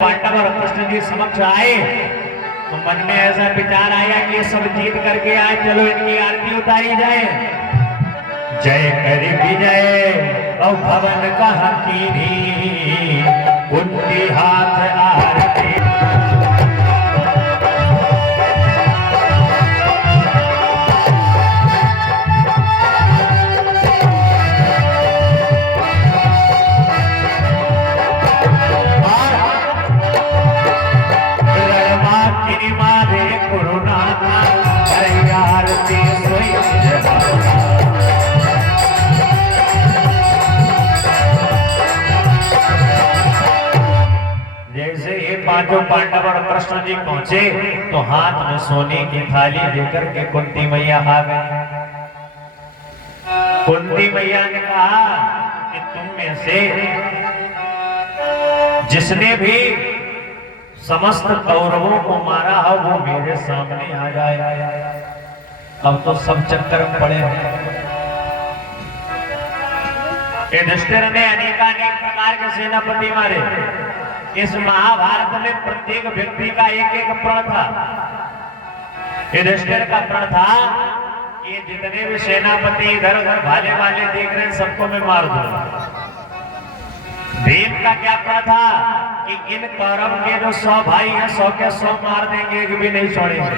पांडव और कृष्ण जी समक्ष आए तो मन में ऐसा विचार आया कि ये सब जीत करके आए, चलो इनकी आरती उतारी जाए। जय करी विजय और भवन कहा कीनी उनकी हाथ आरती। जैसे ये पांचों पांडव और कृष्ण जी पहुंचे तो हाथ में सोने की थाली लेकर के कुंती मैया आ गई। कुंती मैया ने कहा कि तुम में से जिसने भी समस्त कौरवों को मारा हो वो मेरे सामने आ जाए। अब तो सब चक्कर में पड़े हैं। युधिष्ठिर ने अनेकानेक प्रकार के सेनापति मारे। इस महाभारत में प्रत्येक व्यक्ति का एक एक प्रण था। युधिष्ठिर का प्रण था कि जितने भी सेनापति इधर उधर भाले वाले देख रहे हैं सबको मैं मार दूंगा। भीम का क्या प्रण था कि इन कौरव के जो 100 भाई हैं 100 के 100 मार देंगे, एक भी नहीं छोड़ेंगे।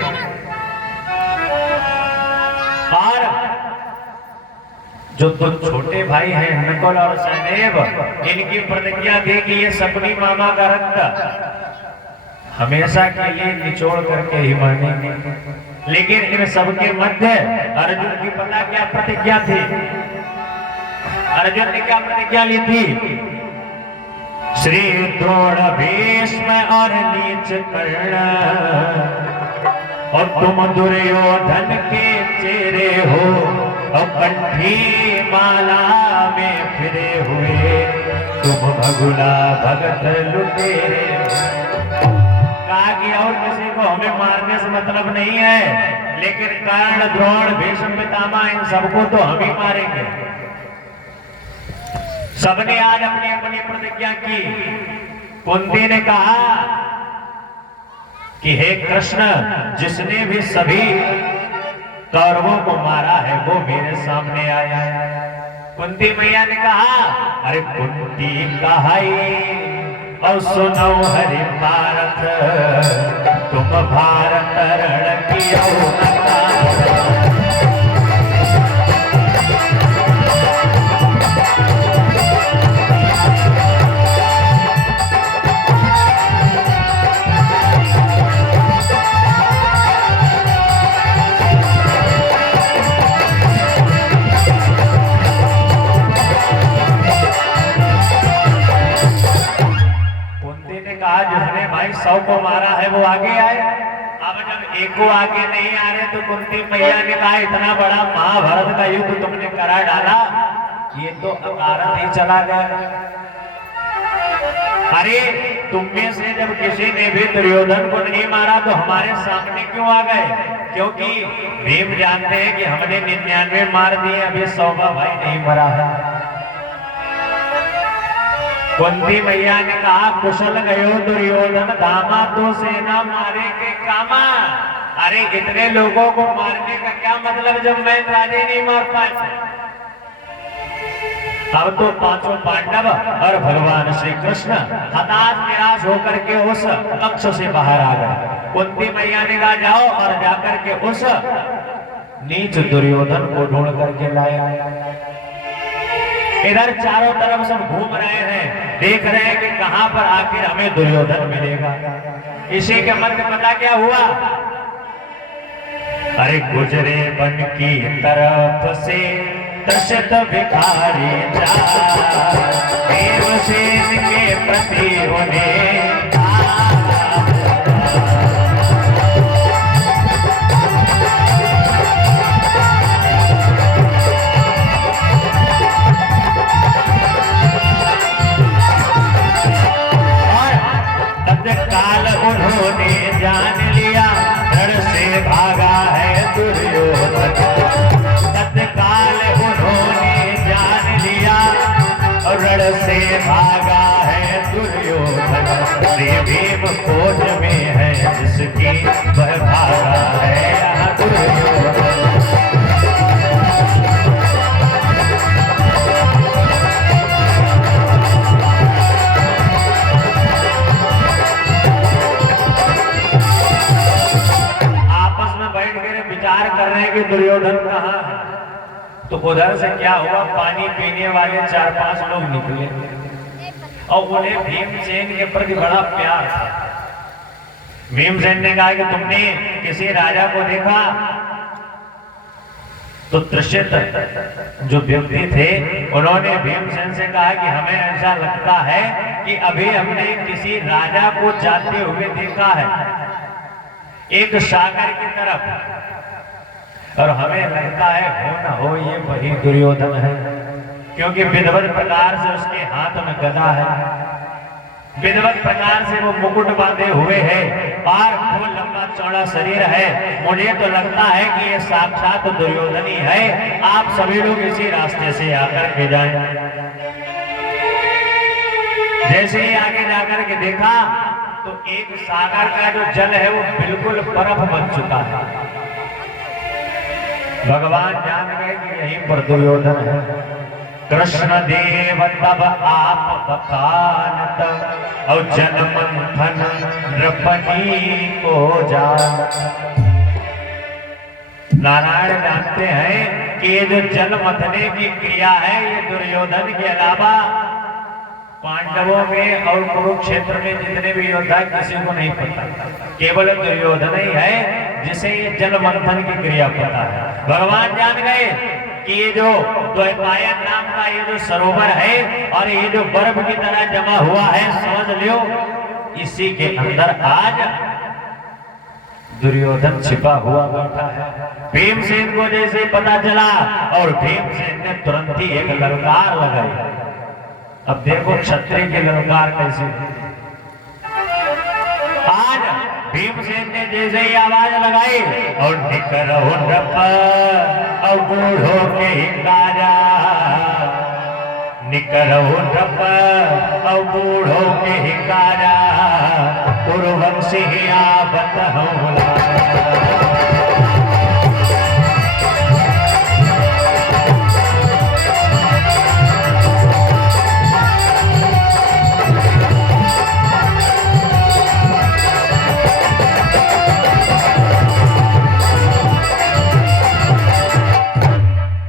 और जो दो छोटे भाई हैं नकुल और सहदेव, इनकी प्रतिज्ञा थी कि ये सपनी मामा का रक्त हमेशा के लिए निचोड़ करके ही मानेंगे। लेकिन इन सबके मध्य अर्जुन की पता क्या प्रतिज्ञा थी? अर्जुन ने क्या प्रतिज्ञा ली थी? श्री द्रोण भीष्म और नीच कर्ण और तुम दुर्योधन के चेहरे हो और कंठी माला में फिरे हुए तुम भगुला भगत लुटेरे। कहा कि और किसी को हमें मारने से मतलब नहीं है, लेकिन कर्ण द्रोण भीष्म पितामह इन सबको तो हम ही मारेंगे। सबने आज अपनी अपनी प्रतिज्ञा की। कुंती ने कहा कि हे कृष्ण, जिसने भी सभी कौरवों को मारा है वो मेरे सामने आया। कुंती मैया ने कहा अरे कुंती कहाई और सुनो हरि भारत, तुम भारत रण कियो। जिसने भाई 100 को मारा है वो आगे आए। अब जब एक को आगे नहीं आ रहे तो कुंती मैया ने कहा इतना बड़ा महाभारत का युद्ध तुमने करा डाला, ये तो अकारण ही चला गया। अरे तुम में से जब किसी ने भी दुर्योधन को नहीं मारा तो हमारे सामने क्यों आ गए? क्योंकि भीम जानते हैं कि हमने 99 मार दिए, अभी 100वां भाई नहीं मरा है। कुंती मैया ने कहा कुशल गयो दुर्योधन धामा, तो सेना मारे के कामा। अरे इतने लोगों को मारने का क्या मतलब जब मैं राजे नहीं मार पाए। अब तो पांचों पांडव और भगवान श्री कृष्ण हताश निराश होकर के उस कक्ष से बाहर आ गए। कुंती मैया ने कहा जाओ और जाकर के उस नीच दुर्योधन को ढूंढ करके लाए। इधर चारों तरफ सब घूम रहे हैं, देख रहे हैं कि कहां पर आखिर हमें दुर्योधन मिलेगा। इसी के मध्य पता क्या हुआ? अरे गुजरे वन की तरफ से दशरथ भिखारी जा, देवसेन के प्रति उन्हें काल उन्होंने जान लिया, रण से भागा है दुर्योधन। तत्काल उन्होंने जान लिया, रण से भागा है दुर्योधन। दुर्योधन। श्री भीम खोज में है जिसकी वह भागा है यहाँ दुर्योधन। आपस में बैठ कर विचार कर रहे हैं कि दुर्योधन कहाँ है। तो उधर से क्या हुआ, पानी पीने वाले 4-5 लोग निकले और उन्हें भीमसेन के प्रति बड़ा प्यार था। भीमसेन ने कहा कि तुमने किसी राजा को देखा? तो त्रिषित जो व्यक्ति थे उन्होंने भीमसेन से कहा कि हमें ऐसा लगता है कि अभी हमने किसी राजा को जाते हुए देखा है एक सागर की तरफ, और हमें लगता है हो न हो ये वही दुर्योधन है, क्योंकि विधिवत प्रकार से उसके हाथ में गदा है, विधिवत प्रकार से वो मुकुट बांधे हुए है और वो लंबा चौड़ा शरीर है। मुझे तो लगता है कि ये साक्षात दुर्योधन ही है। आप सभी लोग इसी रास्ते से आकर के जाएं। जैसे ही आगे जाकर के देखा तो एक सागर का जो जल है वो बिल्कुल बर्फ बन चुका है। भगवान जान गए कि यहीं पर दुर्योधन है। कृष्ण देव तब आप बखानत और जन मंथन नृपति को जानत। नारायण जानते हैं कि ये जो जल मंथने की क्रिया है ये दुर्योधन के अलावा पांडवों में और कुरुक्षेत्र में जितने भी योद्धा किसी को नहीं पता, केवल दुर्योधन ही है जिसे ये जल मंथन की क्रिया पता है। भगवान जान गए कि ये जो द्वैपायन नाम का ये जो सरोवर है और ये जो बर्फ की तरह जमा हुआ है, समझ लियो इसी के अंदर आज दुर्योधन छिपा हुआ बैठा है। भीमसेन को जैसे पता चला और भीमसेन ने तुरंत ही एक ललकार लगाई। अब देखो क्षत्रिय की ललकार कैसी। आज भीमसेन ने जैसे ही आवाज लगाई और निकरो नृप और बूढ़ो के हिंगारा, निकरो नृप और बूढ़ो के हिंगारा, कुरुवंशी आवत हमला।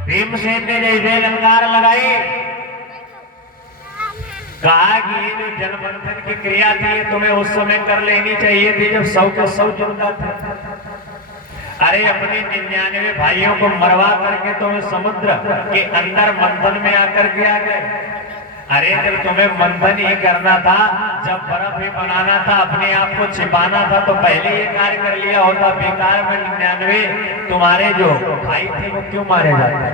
भीमसेन ने जैसे ललकार लगाई, कहा कि ये जो जल मंथन की क्रिया थी ये तुम्हें उस समय कर लेनी चाहिए थी जब 100 के 100 जुड़ता था। अरे अपने 99 भाइयों को मरवा करके तुम्हें समुद्र के अंदर मंथन में आकर के आ गए। अरे जब तुम्हें मंथन ही करना था, जब बर्फ ही बनाना था, अपने आप को छिपाना था तो पहले ये कार्य कर लिया होता। बेकार में 99 तुम्हारे जो भाई थे वो क्यों मारे जाते?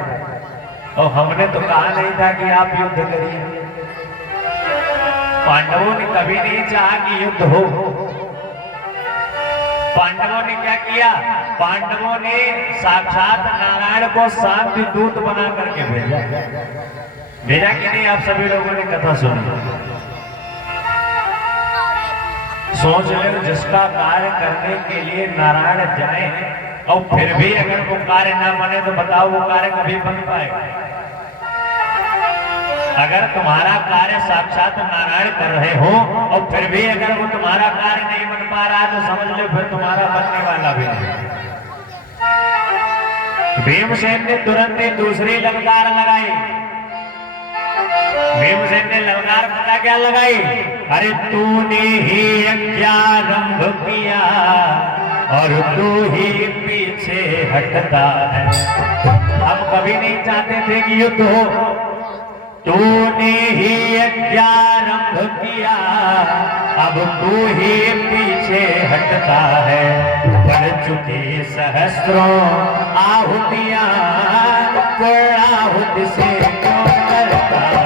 और हमने तो कहा नहीं था कि आप युद्ध करिए। पांडवों ने कभी नहीं चाहा कि युद्ध हो। पांडवों ने क्या किया? पांडवों ने साक्षात नारायण को शांति दूत बना करके भेजा। भेजा कि नहीं? आप सभी लोगों ने कथा सुनी। सोच ले, जिसका कार्य करने के लिए नारायण जाए और फिर भी अगर वो कार्य ना बने तो बताओ वो कार्य कभी बन पाएगा? अगर तुम्हारा कार्य साक्षात नारायण कर रहे हो और फिर भी अगर वो तुम्हारा कार्य नहीं बन पा रहा तो समझ लो फिर तुम्हारा बनने वाला भी नहीं। भीमसेन ने तुरंत ही दूसरी ललकार लगाई। भीमसेन ने ललकार पता क्या लगाई? अरे तूने ही यज्ञारंभ किया और तू ही पीछे हटता है। हम कभी नहीं चाहते थे कि युद्ध हो। तूने ही यज्ञारंभ किया, अब तू ही पीछे हटता है। बढ़ चुकी सहस्रों आहुतियां, आहुति से क्यों करता है?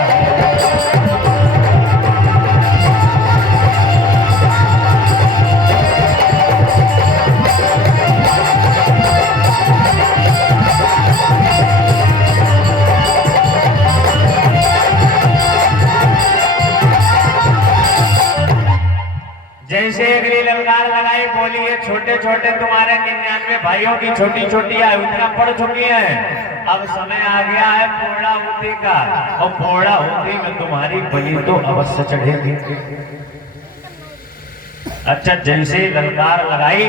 जैसे अगली ललकार लगाई, बोली ये छोटे छोटे तुम्हारे 99 भाइयों की छोटी छोटी आहुतियां पड़ चुकी हैं, अब समय आ गया है पूर्णाहुति का, और पूर्णाहुति में तुम्हारी बलि तो अवश्य चढ़ेगी। अच्छा, जैसे ललकार लगाई,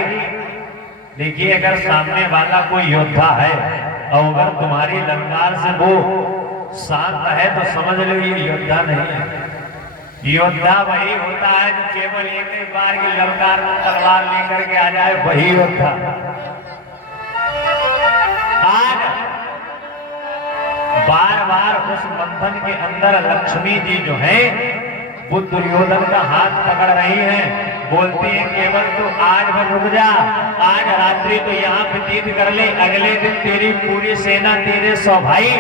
देखिए अगर सामने वाला कोई योद्धा है और अगर तुम्हारी ललकार से वो शांत है तो समझ लो ये योद्धा नहीं है। योद्धा वही होता है जो केवल एक बार की ललकार में तलवार लेकर के आ जाए, वही योद्धा। आज बार बार उस मंथन के अंदर लक्ष्मी जी जो है वो दुर्योधन का हाथ पकड़ रही हैं, बोलती है केवल तू आज भर रुक जा, आज रात्रि तो यहाँ व्यतीत कर ले, अगले दिन तेरी पूरी सेना, तेरे 100 भाई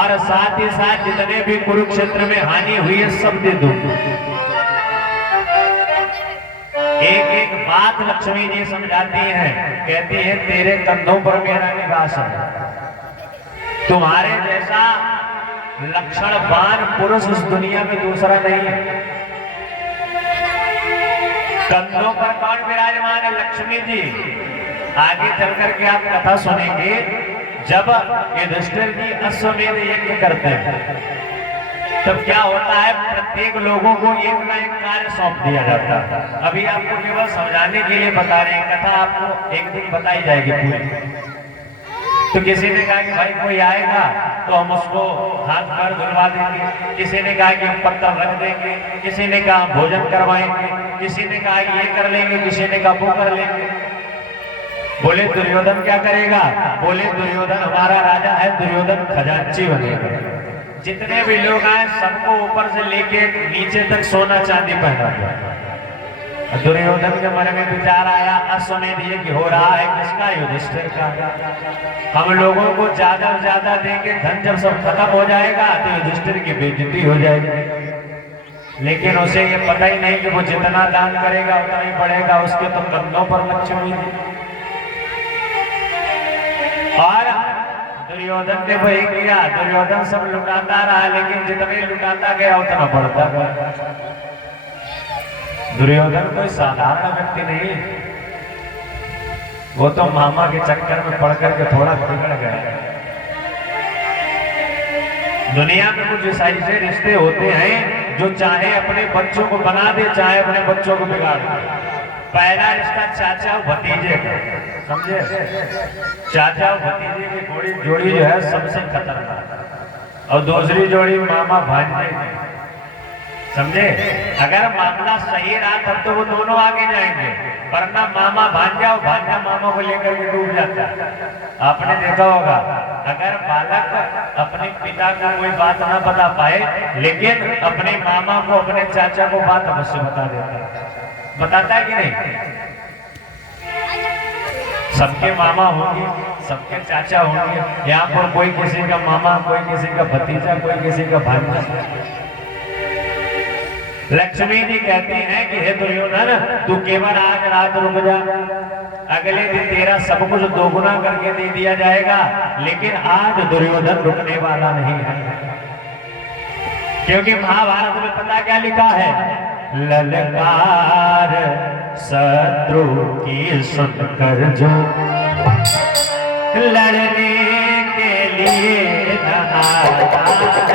और साथ ही साथ जितने भी कुरुक्षेत्र में हानि हुई है सब दे दो। एक एक बात लक्ष्मी जी समझाती हैं, कहती है तेरे कंधों पर मेरा निवास है, तुम्हारे जैसा लक्षणवान पुरुष इस दुनिया में दूसरा नहीं है। कंधों पर कौन विराजमान है? लक्ष्मी जी। आगे चल करके आप कथा सुनेंगे, जब युधिष्ठिर जी अश्वमेध यज्ञ करते हैं तब क्या होता है, प्रत्येक लोगों को एक ना एक कार्य सौंप दिया जाता है। अभी आपको केवल समझाने के लिए बता रहे हैं, कथा आपको एक दिन बताई जाएगी पूरी। तो किसी ने कहा कि भाई कोई आएगा तो हम उसको हाथ पैर धुलवा देंगे, किसी ने कहा कि हम पत्थर रख देंगे, किसी ने कहा हम भोजन करवाएंगे, किसी ने कहा ये कर लेंगे, किसी ने कहा वो कर लेंगे। बोले दुर्योधन क्या करेगा? बोले दुर्योधन हमारा राजा है, दुर्योधन खजांची बनेगा, जितने भी लोग आए सबको ऊपर से लेके नीचे तक सोना चांदी पहना दिया। दुर्योधन के मन में विचार आया, अश्वमेध यज्ञ हो रहा है किसका? युधिष्ठिर का। हम लोगों को ज्यादा से ज्यादा देंगे, धन जब सब खत्म हो जाएगा तो युधिष्ठिर की बेइज्जती हो जाएगी। लेकिन उसे ये पता ही नहीं कि वो जितना दान करेगा उतना ही बढ़ेगा, उसके तो कंधों पर लक्ष्मी थी। और दुर्योधन ने वही किया, दुर्योधन सब लुटाता रहा, लेकिन जितने लुटाता गया उतना बढ़ता गया। दुर्योधन कोई साधारण व्यक्ति नहीं, वो तो मामा के चक्कर में पड़ करके थोड़ा बिगड़ गया। दुनिया में कुछ ऐसे रिश्ते होते हैं जो चाहे अपने बच्चों को बना दे, चाहे अपने बच्चों को बिगाड़ दे। पहला रिश्ता चाचा और भतीजे का, समझे? चाचा और भतीजे की जोड़ी जो है सबसे खतरनाक, और दूसरी जोड़ी मामा भांजे की, समझे? अगर मामला सही रहा तब तो वो दोनों आगे जाएंगे, वरना मामा भांजा और भांजा मामा को लेकर के डूब जाता है। आपने देखा होगा, अगर बालक अपने पिता को कोई बात ना बता पाए लेकिन अपने मामा को, अपने चाचा को बात अवश्य बता देता है। बताता है कि नहीं? सबके मामा होंगे, सबके चाचा होंगे, यहाँ पर कोई किसी का मामा, कोई किसी का भतीजा, कोई किसी का भांजा। लक्ष्मी जी कहती हैं कि हे दुर्योधन, तू केवल आज रात रुक जा, अगले दिन तेरा सब कुछ दोगुना करके दे दिया जाएगा। लेकिन आज दुर्योधन रुकने वाला नहीं है, क्योंकि महाभारत में पता क्या लिखा है? ललकार शत्रु की सुनकर जो लड़ने के लिए नहाता है।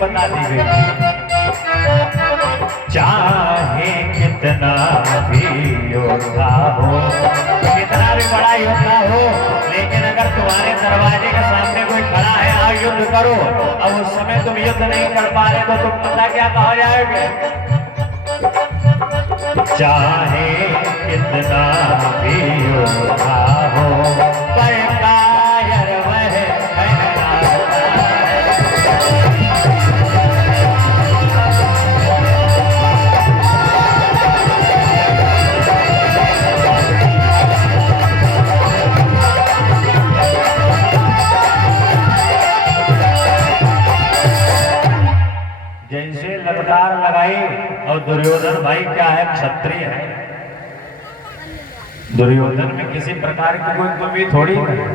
बता दी गई, चाहे कितना भी योद्धा हो, कितना भी बड़ा योद्धा हो, लेकिन अगर तुम्हारे दरवाजे के सामने कोई खड़ा है, आओ युद्ध करो, और उस समय तुम युद्ध नहीं कर पा रहे तो तुम पता क्या कहा जाओगे? चाहे कितना भी योद्धा हो, पर कायर वह कहलाता है। ललकार लगाई। और दुर्योधन भाई क्या है, क्षत्रिय है। दुर्योधन में किसी प्रकार की कोई कमी थोड़ी है,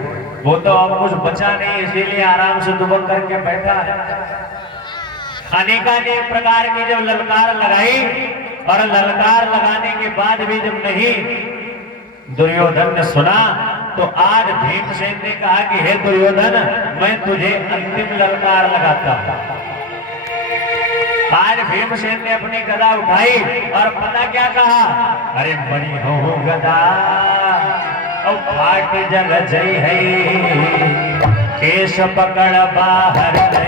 वो तो अब कुछ बचा नहीं, इसीलिए आराम से दुबक करके बैठा है। अनेकानेक प्रकार की जब ललकार लगाई और ललकार लगाने के बाद भी जब नहीं दुर्योधन ने सुना, तो आज भीमसेन ने कहा कि हे दुर्योधन, मैं तुझे अंतिम ललकार लगाता हूं। आज भीमसेन ने अपनी गदा उठाई और पता क्या कहा, अरे मणि हो गदा और फाट जल जई है, केश पकड़ बाहर है।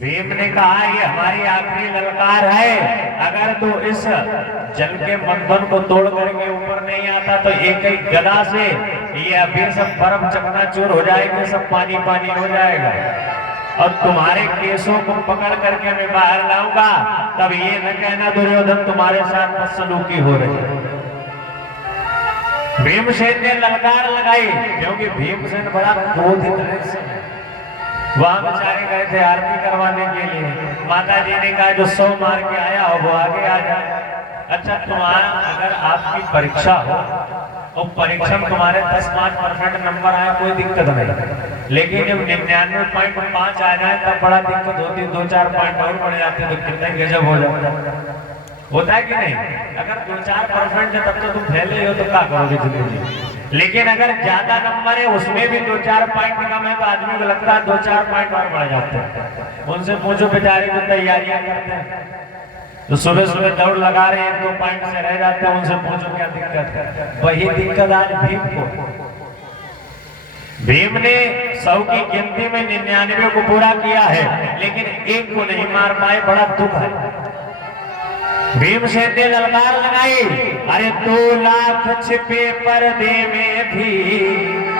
भीम ने कहा ये हमारी आखिरी ललकार है, अगर तू इस जल के मंथन को तोड़ करके ऊपर नहीं आता तो एक एक गदा से ये अभी सब बर्फ चकनाचूर हो जाएगी, सब पानी पानी हो जाएगा। और तुम्हारे केसों को पकड़ करके मैं बाहर लाऊंगा, तब ये न कहना दुर्योधन तुम्हारे साथ बदसलूकी हो रही है। भीमसेन ने ललकार लगाई, क्योंकि भीमसेन बड़ा क्रोधित है। वहां बेचारे गए थे आरती करवाने के लिए, माता जी ने कहा जो 100 मार के आया हो वो आगे आ जाए। अच्छा, तुम्हारा अगर आपकी परीक्षा हो और परीक्षा में तुम्हारे 10-5% नंबर आए कोई दिक्कत नहीं, लेकिन जब 99.5 आ जाए तब बड़ा दिक्कत होती, 2-4 पॉइंट और बढ़ जाते तो कितने गजब हो जाता, होता है कि नहीं। अगर 2-4% है तब तो तुम फैले हो तो क्या करोगे जिंदगी। लेकिन अगर ज्यादा नंबर है उसमें भी 2-4 पॉइंट कम है तो आदमी को लगता है 2-4 पॉइंट और बढ़ जाते हैं। उनसे पूछो बेचारे जो तैयारियां करते हैं तो सुबह सुबह दौड़ लगा रहे हैं, 2 पॉइंट से रह जाते हैं, उनसे पूछो क्या दिक्कत है। वही दिक्कत आज भीम को। भीम ने 100 की गिनती में 99 को पूरा किया है, लेकिन एक को नहीं मार पाए, बड़ा दुख है। भीमसेन ने ललकार लगाई, अरे 2 लाख छिपे पर्दे में भी,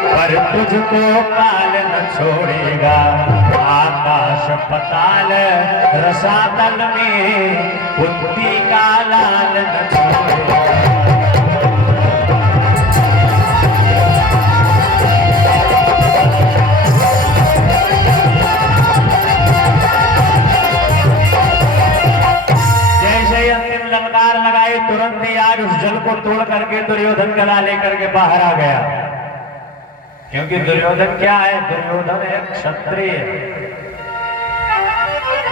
पर तुझको काल न छोड़ेगा। आकाश पताल रसातल में बुद्धि का लाल न छोड़ेगा। ललकार लगाई, तुरंत ही आज उस जल को तोड़ करके दुर्योधन गदा लेकर के बाहर आ गया। क्योंकि दुर्योधन क्या है, दुर्योधन एक क्षत्रिय।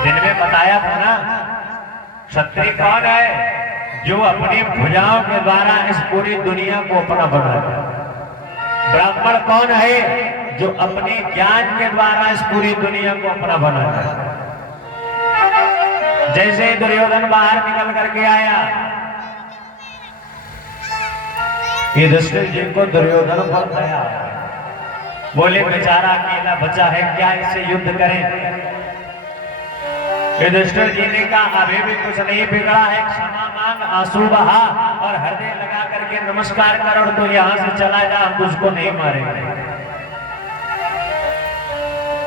दिन में बताया था ना, क्षत्रिय कौन है, जो अपनी भुजाओं के द्वारा इस पूरी दुनिया को अपना बनाता है। ब्राह्मण कौन है, जो अपने ज्ञान के द्वारा इस पूरी दुनिया को अपना बनाता है। जैसे दुर्योधन बाहर निकल करके आया, युधिष्ठिर जी को दुर्योधन पर दया, बोले बेचारा अकेला बचा है, क्या इससे युद्ध करें। युधिष्ठिर जी ने कहा अभी भी कुछ नहीं बिगड़ा है, क्षमा मांग, आंसू बहा और हृदय लगा करके नमस्कार कर और तो यहां से चला जा, हम तुझको नहीं मारेंगे।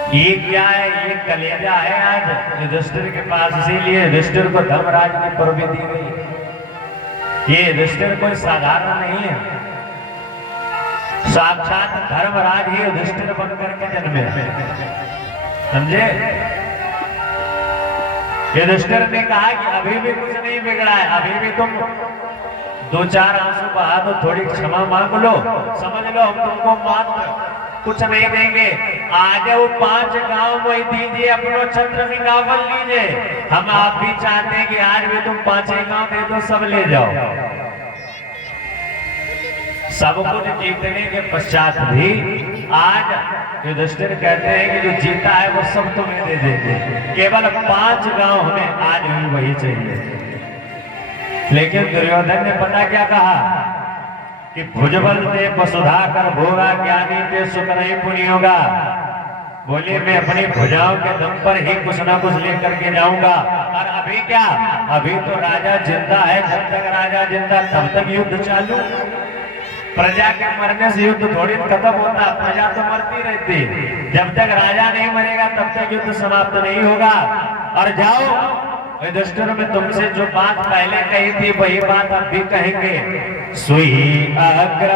ये क्या है, ये कलेजा है आज युधिष्ठिर के पास, इसीलिए युधिष्ठिर को धर्मराज की पदवी दी गई। ये युधिष्ठिर कोई साधारण नहीं है, साक्षात धर्मराज ही युधिष्ठिर बनकर के जन्मे, समझे। युधिष्ठिर ने कहा कि अभी भी कुछ नहीं बिगड़ा है, अभी भी तुम 2-4 आंसू बहा दो, थोड़ी क्षमा मांग लो, समझ लो हम तुमको मात्र कुछ नहीं देंगे। आज वो 5 गांव में दीजिए, अपनो छत्र निकावल लीजिए। हम आप भी चाहते हैं कि आज भी तुम 5 गांव दे दो, सब ले जाओ। सब कुछ जीतने के पश्चात भी आज युधिष्ठिर कहते हैं कि जो जीता है वो सब तुम्हें दे देंगे, केवल 5 गांव हमें आज भी वही चाहिए। लेकिन दुर्योधन ने पता क्या कहा कि भुजबल ते वसुधा कर भोगा, ज्ञानी ते सुख नहीं पुण्य होगा। बोले मैं अपनी भुजाओं के दम पर ही कुछ ना कुछ लेकर के जाऊंगा। और अभी क्या, अभी तो राजा जिंदा है, जब तक राजा जिंदा तब तक युद्ध चालू। प्रजा के मरने से युद्ध थोड़ी खत्म होता, प्रजा तो मरती रहती। जब तक राजा नहीं मरेगा तब तक युद्ध समाप्त नहीं होगा। और जाओ युधिष्ठिर, में तुमसे जो बात पहले कही थी वही बात अब भी कहेंगे। सुई अग्र